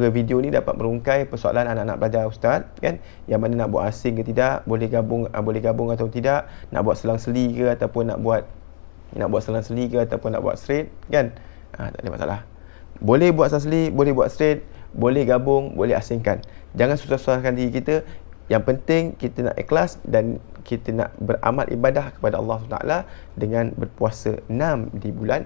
Semoga video ni dapat merungkai persoalan anak-anak pelajar Ustaz, kan, yang mana nak buat asing ke tidak, boleh gabung atau tidak, nak buat selang-seli ke ataupun nak buat selang-seli ke ataupun nak buat straight, kan. Tak ada masalah. Boleh buat selang-seli, boleh buat straight, boleh gabung, boleh asingkan. Jangan susah-susahkan diri kita. Yang penting kita nak ikhlas dan kita nak beramal ibadah kepada Allah SWT dengan berpuasa 6 di bulan.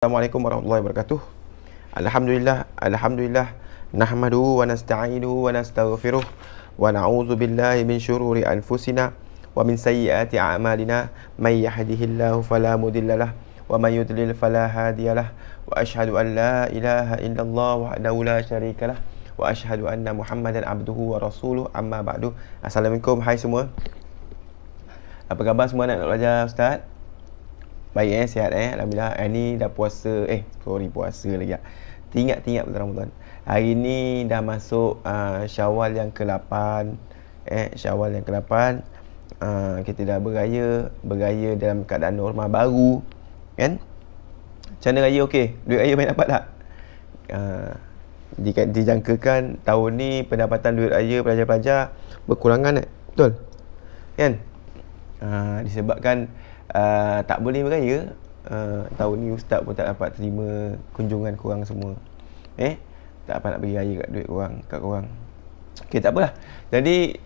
Assalamualaikum warahmatullahi wabarakatuh. Alhamdulillah nahmaduhu wa nasta'inuhu wa nastaghfiruh wa na'udzu billahi min syururi anfusina wa min sayyiati a'malina may yahdihillahu fala mudhillalah wa may yudlil fala hadiyalah wa asyhadu an la ilaha illallah wahdahu la syarikalah wa asyhadu anna Muhammadan abduhu wa rasuluh, amma ba'du. Assalamualaikum, hai semua. Apa khabar semua anak pelajar Ustaz? Baik sihat Alhamdulillah. Ni dah puasa, puasa lagi. Tinggal bulan Ramadan. Hari ni dah masuk Syawal yang ke-8. Syawal yang ke-8. Kita dah beraya dalam keadaan normal baru, kan? Macam mana raya okey? Duit raya banyak dapat tak? Dijangkakan tahun ni pendapatan duit raya pelajar-pelajar berkurangan, betul? Kan? Disebabkan tak boleh beraya, tahun ni ustaz pun tak dapat terima kunjungan korang semua. Tak dapat nak bagi raya kat duit korang. Okey, tak apalah. Jadi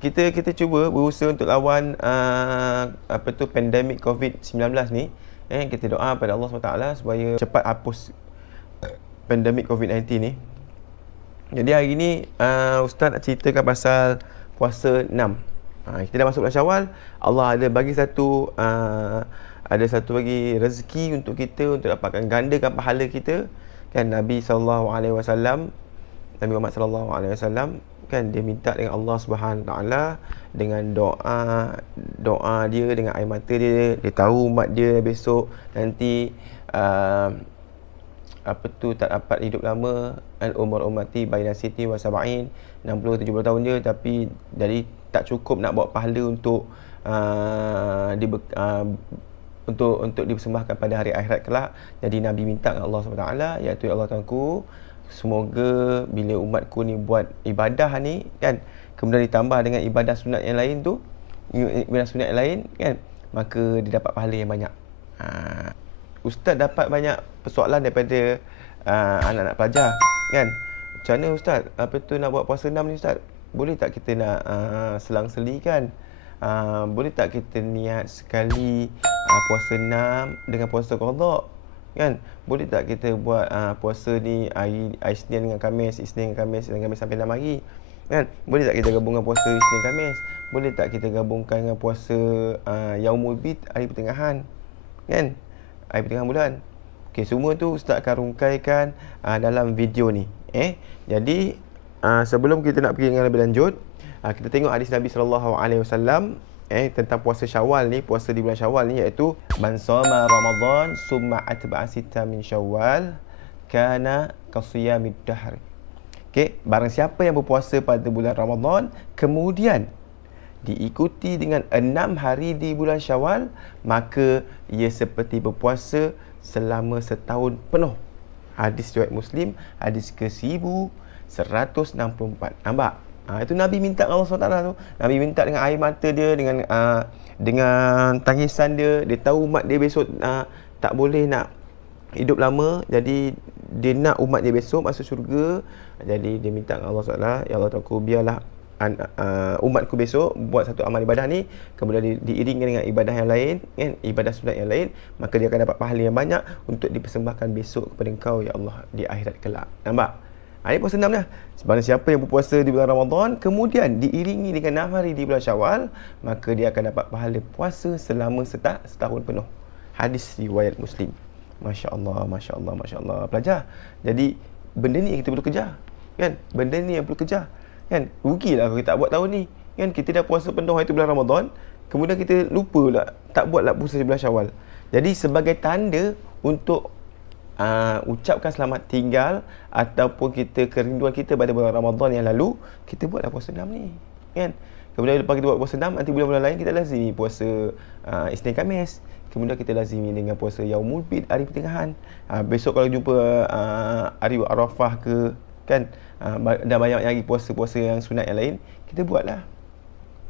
kita cuba berusaha untuk lawan pandemik COVID-19 ni. Kita doa pada Allah SWT supaya cepat hapus pandemik COVID-19 ni. Jadi hari ni ustaz nak ceritakan pasal puasa 6. Kita dah masuk bulan Syawal. Allah ada bagi satu bagi rezeki untuk kita untuk dapatkan gandakan pahala kita, kan. Nabi Muhammad SAW, kan, dia minta dengan Allah Subhanahu Taala dengan doa dia, dengan air mata dia. Dia tahu umat dia besok nanti tak dapat hidup lama. Umur ummati baina siti wa sab'in, 60-70 tahun je, tapi jadi tak cukup nak bawa pahala untuk dipersembahkan pada hari akhirat kelak. Jadi Nabi minta kepada Allah SWT, iaitu Allah Tuhanku, semoga bila umatku ni buat ibadah ni, kan, kemudian ditambah dengan ibadah sunat yang lain tu, kan, maka dia dapat pahala yang banyak. Ustaz dapat banyak persoalan daripada anak-anak pelajar, kan. Macam mana Ustaz, nak buat puasa 6 ni Ustaz? Boleh tak kita nak selang-seli, kan? Boleh tak kita niat sekali puasa 6 dengan puasa qada, kan? Boleh tak kita buat puasa ni hari Isnin dengan Khamis, Isnin dengan Khamis sampai 6 hari, kan? Boleh tak kita gabungkan puasa Isnin Khamis? Boleh tak kita gabungkan dengan puasa Yaumul Bid, hari pertengahan, kan? Hari pertengahan bulan. Okey, semua tu Ustaz akan rungkaikan dalam video ni. Jadi sebelum kita nak pergi dengan lebih lanjut, kita tengok hadis Nabi SAW tentang puasa Syawal ni, puasa di bulan Syawal ni, iaitu man shoma Ramadan summa atba'a sita min Syawal kana kasiyamid dahr. Okey, barang siapa yang berpuasa pada bulan Ramadan kemudian diikuti dengan 6 hari di bulan Syawal, maka ia seperti berpuasa selama setahun penuh. Hadis riwayat Muslim, hadis ke-1164. Nampak? Itu Nabi minta Allah SWT tu. Nabi minta dengan air mata dia, dengan tangisan dia. Dia tahu umat dia besok tak boleh nak hidup lama. Jadi dia nak umat dia besok masuk syurga. Jadi dia minta dengan Allah SWT, ya Allah Tuhanku, biarlah umatku besok buat satu amal ibadah ni, kemudian diiringi dengan ibadah yang lain, kan, ibadah sunat yang lain, maka dia akan dapat pahala yang banyak untuk dipersembahkan besok kepada Engkau, ya Allah, di akhirat kelak. Nampak? Ini puasa 6 dah. Sebenarnya siapa yang berpuasa di bulan Ramadan kemudian diiringi dengan 6 hari di bulan Syawal, maka dia akan dapat pahala puasa selama setahun penuh. hadis riwayat Muslim. Masya Allah, Masya Allah, Masya Allah. Pelajar. Jadi benda ni yang kita perlu kejar. Kan? Benda ni yang perlu kejar. Kan? Rugilah kalau kita tak buat tahun ni. Kan? Kita dah puasa penuh itu bulan Ramadan. Kemudian kita lupa lah, tak buat lah puasa bulan Syawal. Jadi sebagai tanda untuk ucapkan selamat tinggal ataupun kita kerinduan kita pada bulan Ramadan yang lalu, kita buatlah puasa 6 ni. Kan? Kemudian lepas kita buat puasa 6, nanti bulan-bulan lain kita lazimi puasa Isnin Khamis. Kemudian kita lazimi dengan puasa Yaumul Bid, hari pertengahan. Besok kalau jumpa hari Arafah ke, kan, dan banyak lagi puasa-puasa yang sunat yang lain, kita buatlah.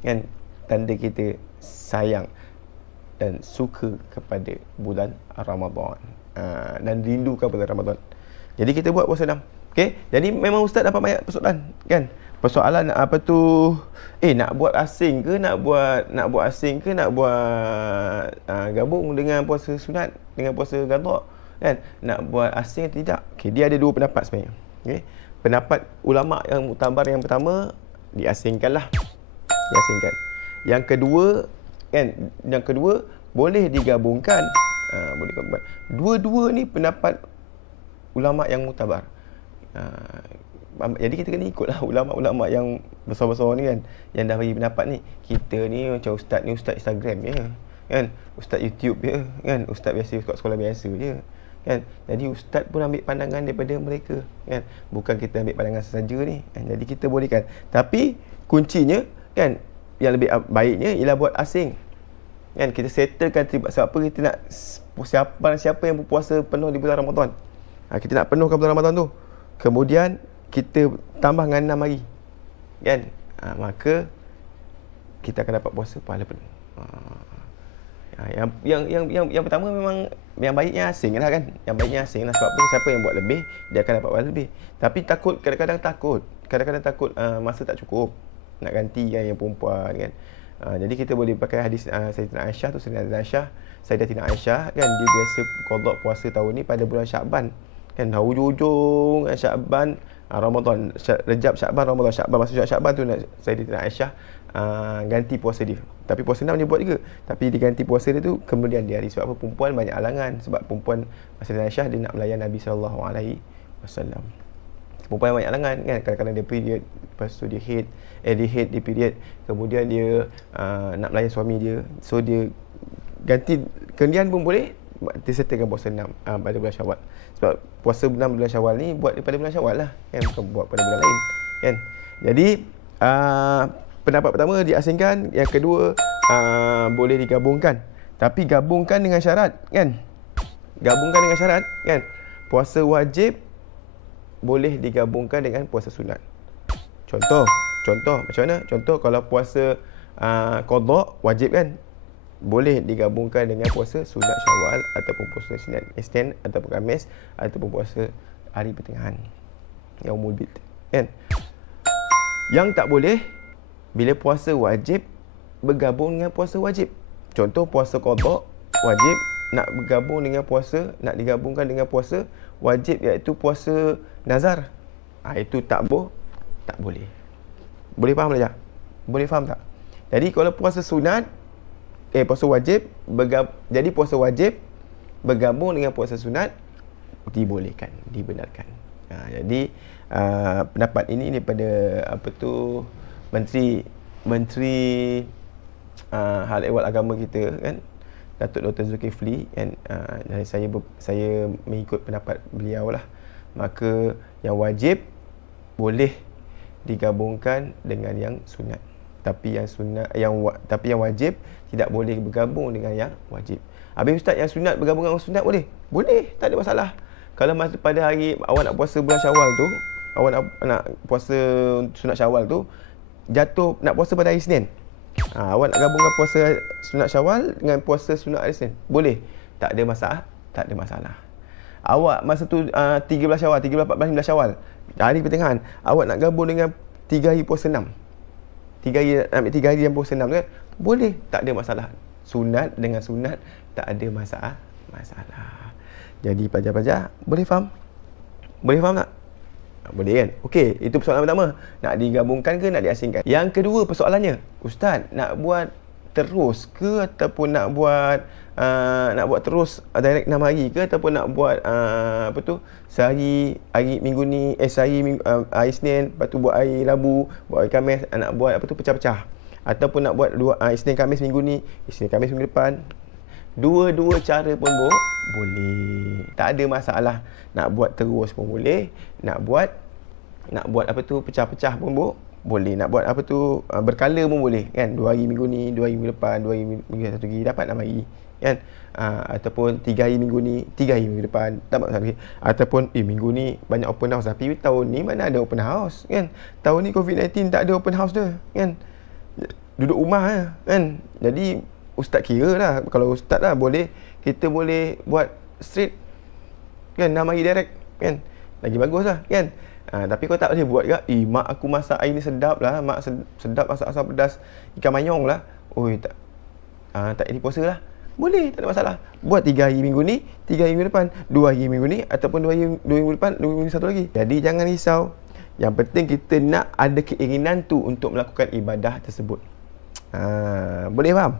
Kan? Tanda kita sayang dan suka kepada bulan Ramadan. Dan rindukan bulan Ramadan. Jadi kita buat puasa 6. Okey, jadi memang ustaz dapat banyak persoalan, kan? Persoalan apa tu? Nak buat asing ke, nak buat asing ke, nak buat gabung dengan puasa sunat dengan puasa qada, kan? Nak buat asing atau tidak? Okey, dia ada dua pendapat sebenarnya. Okey. Pendapat ulama yang muktabar yang pertama, diasingkanlah. Diasingkan. Yang kedua, kan? Yang kedua boleh digabungkan. Boleh digabungkan. Dua-dua ni pendapat ulama yang muktabar. Jadi kita kena ikutlah ulama-ulama yang besar-besar ni, kan, yang dah bagi pendapat ni. Kita ni macam ustaz ni, ustaz Instagram je, kan, ustaz YouTube je, kan, ustaz biasa sekolah biasa je, kan. Jadi ustaz pun ambil pandangan daripada mereka, kan, bukan kita ambil pandangan sesaja ni, kan. Jadi kita bolehkan, tapi kuncinya, kan, yang lebih baiknya ialah buat asing, kan. Kita settlekan sebab apa kita nak siapa yang berpuasa penuh di bulan Ramadan. Kita nak penuhkan bulan Ramadan tu. Kemudian kita tambah dengan 6 hari, kan, maka kita akan dapat puasa pahala penuh. Yang pertama memang yang baiknya asing lah, kan. Yang baiknya asing lah. Sebab siapa yang buat lebih, dia akan dapat pahala lebih. Tapi kadang-kadang takut masa tak cukup nak ganti, kan, yang perempuan, kan. Jadi kita boleh pakai hadis Sayyidatina Aisyah tu. Sayyidatina Aisyah, kan, dia biasa qada puasa tahun ni pada bulan Syakban, kan, hujung-hujung Syakban, Ramadan, Rejab, Syakban, Ramadan, Syakban, masa Syakban tu Sayyidatina Aisyah ganti puasa dia. Tapi puasa 6 dia buat juga, tapi dia ganti puasa dia tu kemudian di hari. Sebab apa? Perempuan banyak halangan. Sebab perempuan Sayyidatina Aisyah dia nak melayan Nabi SAW. Perempuan banyak halangan, kan. Kadang-kadang dia period, lepas tu dia head, dia period, kemudian dia nak melayan suami dia. So dia ganti, kemudian pun boleh disertakan puasa 6 pada bulan Syawal. Sebab puasa 6 bulan Syawal ni buat daripada bulan Syawal lah, kan, bukan buat pada bulan lain, kan. Jadi pendapat pertama diasingkan, yang kedua boleh digabungkan. Tapi gabungkan dengan syarat, kan. Gabungkan dengan syarat, kan. Puasa wajib boleh digabungkan dengan puasa sunat. Contoh macam mana? Contoh kalau puasa qada wajib, kan, boleh digabungkan dengan puasa sunat Syawal ataupun puasa Isnin ataupun Khamis ataupun puasa hari pertengahan, Yaumul Bid, kan. Yang tak boleh bila puasa wajib bergabung dengan puasa wajib. Contoh puasa qada wajib nak bergabung dengan puasa, nak digabungkan dengan puasa wajib, iaitu puasa nazar. Itu tak boleh. Boleh faham tak? Boleh faham tak? Jadi kalau puasa sunat, puasa wajib jadi puasa wajib bergabung dengan puasa sunat dibolehkan, dibenarkan. Jadi pendapat ini daripada Menteri Hal Ehwal Agama kita, kan, Datuk Dr. Zulkifli, kan. Dan saya mengikut pendapat beliau lah. Maka yang wajib boleh digabungkan dengan yang sunat. Tapi yang wajib tidak boleh bergabung dengan yang wajib. Habis ustaz, yang sunat bergabung dengan sunat boleh? Boleh, tak ada masalah. Kalau pada hari awak nak puasa bulan Syawal tu, awak nak puasa sunat Syawal tu, jatuh nak puasa pada hari Isnin. Awak nak gabungkan puasa sunat Syawal dengan puasa sunat hari Isnin, boleh. Tak ada masalah, tak ada masalah. Awak masa tu 13 Syawal, 13, 14, 15 Syawal, hari pertengahan, awak nak gabung dengan 3 hari puasa 6. 3 hari, ambil 3 hari yang puasa 6, kan? Boleh, tak ada masalah. Sunat dengan sunat tak ada masalah. Jadi pelajar-pelajar boleh faham? Boleh faham tak? Boleh, kan? Okey, itu persoalan pertama. Nak digabungkan ke nak diasingkan? Yang kedua persoalannya, ustaz, nak buat terus ke ataupun nak buat terus direct 6 hari ke ataupun nak buat sehari hari minggu ni hari Isnin, lepas tu buat hari Rabu, buat hari Khamis, nak buat pecah-pecah, ataupun nak buat Isnin Khamis minggu ni, Isnin Khamis minggu depan. Dua-dua cara pun boleh. Tak ada masalah. Nak buat terus pun boleh, nak buat pecah-pecah pun boleh, nak buat berkala pun boleh kan. 2 hari minggu ni, 2 hari minggu depan, 2 hari minggu satu lagi, dapat 6 hari kan. Ataupun 3 hari minggu ni, 3 hari minggu depan, dapat satu lagi. Ataupun minggu ni banyak open house, tapi tahun ni mana ada open house kan. Tahun ni COVID-19 tak ada open house dah kan. Duduk rumah kan. Jadi ustaz kira lah, kalau ustaz lah kita boleh buat straight kan, 6 hari direct kan, lagi bagus lah kan. Tapi kau tak boleh buat ke, mak aku masak air ni sedap lah, mak sedap masak asam pedas ikan mayong lah, tak jadi puasa lah. Boleh, tak ada masalah. Buat 3 hari minggu ni, 3 hari minggu depan, 2 hari minggu ni, ataupun 2 minggu depan, 2 minggu satu lagi. Jadi jangan risau. Yang penting kita nak ada keinginan tu untuk melakukan ibadah tersebut. Boleh faham?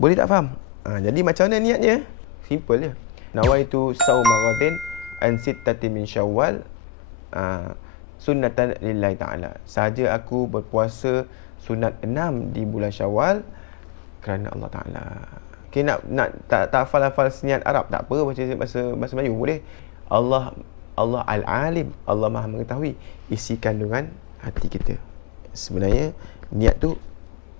Boleh tak faham? Jadi macam mana niatnya? Simple je. Nawaitu sauma ghadin an sittati min Syawal sunnatan lillahi ta'ala. Saja aku berpuasa sunat 6 di bulan Syawal kerana Allah Ta'ala. Okay, nak tak hafal niat Arab tak apa, baca bahasa Melayu boleh. Allah Al-Alim, Allah Maha mengetahui isi kandungan hati kita. Sebenarnya niat tu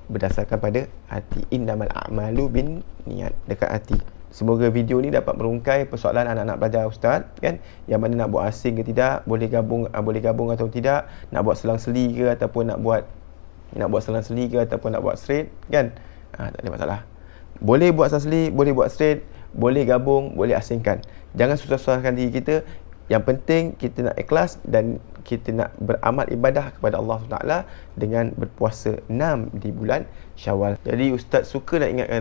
berdasarkan pada hati. Innamal a'malu bin niat, dekat hati. Semoga video ni dapat merungkai persoalan anak-anak belajar ustaz kan, yang mana nak buat asing ke tidak, boleh gabung atau tidak, nak buat selang-seli ke ataupun nak buat selang-seli ke ataupun nak buat straight kan. Tak ada masalah. Boleh buat selang-seli, boleh buat straight, boleh gabung, boleh asingkan. Jangan susah-susahkan diri kita. Yang penting kita nak ikhlas dan kita nak beramal ibadah kepada Allah SWT dengan berpuasa 6 di bulan Syawal. Jadi ustaz suka nak ingatkan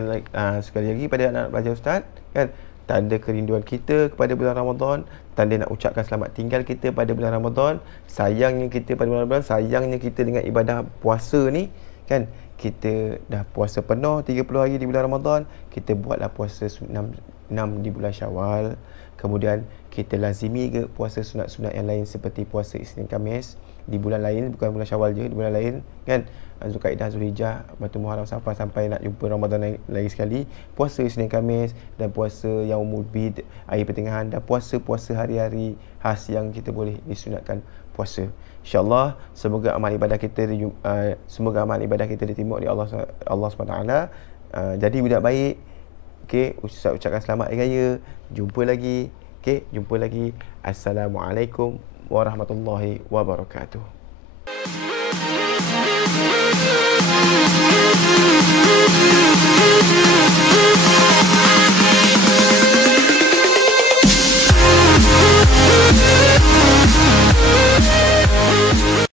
sekali lagi pada anak-anak pelajar ustaz kan, tanda kerinduan kita kepada bulan Ramadan, tanda nak ucapkan selamat tinggal kita pada bulan Ramadan, sayangnya kita pada bulan Ramadan, sayangnya kita dengan ibadah puasa ni kan. Kita dah puasa penuh 30 hari di bulan Ramadan, kita buatlah puasa 6 di bulan Syawal. Kemudian kita lazimi ke puasa sunat-sunat yang lain seperti puasa Isnin Khamis di bulan lain, bukan bulan Syawal je, di bulan lain kan. Zulkaidah, Zulhijjah, Batu Muharram sampai nak jumpa Ramadan lagi sekali, puasa Isnin Khamis dan puasa Yaumul Bid, air pertengahan, dan puasa-puasa hari-hari khas yang kita boleh disunatkan puasa. InsyaAllah semoga amal ibadah kita diterima oleh Allah SWT. Jadi budak baik. Okey, ustaz ucapkan selamat hari raya. Jumpa lagi. Okey, jumpa lagi. Assalamualaikum warahmatullahi wabarakatuh.